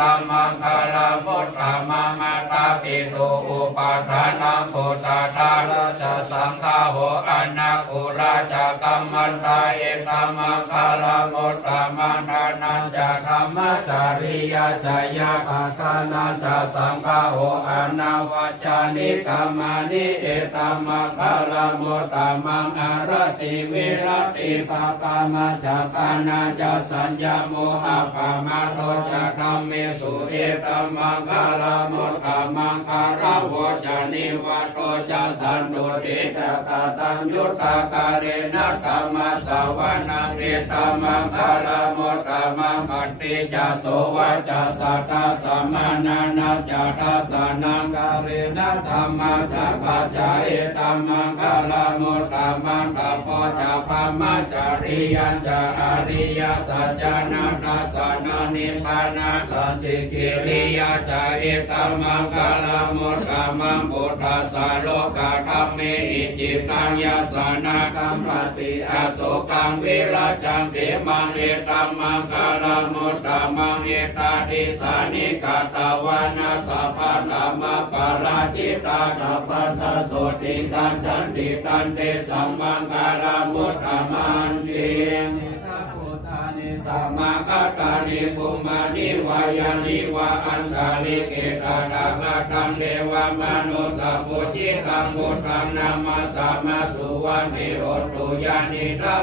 ตัมมังคาลามุตตามามาตาปิโตอุปาทานังโพตาตาราชสังฆาโหอนาคุราชกัมมันตาเอตัมมังคาลามุตตามานานันจะธรรมจาริยาจายาปาทานันจะสังฆาโหอนาวาจานิกามานิเอตัมมังคาลามุตตามังอารติวิรติปาปามาจะปานาจะสัญญาโมหะปามาโทจะธรรมมสุเอตัมมังคาลามุตตามังคาราโวจานิวัตโตจะสันตุติจะกาตัญยุตตาการเรนัตตมสาวนาเมตัมมังคาลามุตตามังคัตติจะโสวะจสัตตาสัมมานานาจะทัสสานังการเรนัตธรรมสัพพจาเอตัมมังคาลามุตตามังคัปจะพมาจาริยัญจะอริยสัจจานาทัสสานานิพานาสจจิกิริยาจะเอตัมมังคาลามุตตามังพุทธัสสะโลกาธรรมเมหิจิตังยาสานาคัมปติอาโศกังวิราชังเถมังเอตัมมังคาลามุตตามังเอตาติสานิกาตาวานาสัพพะธรรมปาราจิตาสัพพันธโสติกัญชันติตันเตสัมมังคาลามุตตามันเตียงสัมมาคต นิปุมานิวายานิวาอันตาลิเกตาตาคาตังเดวามนุสะปุจิตังบุตังนามาสามาสุวันติโหตุยานิทั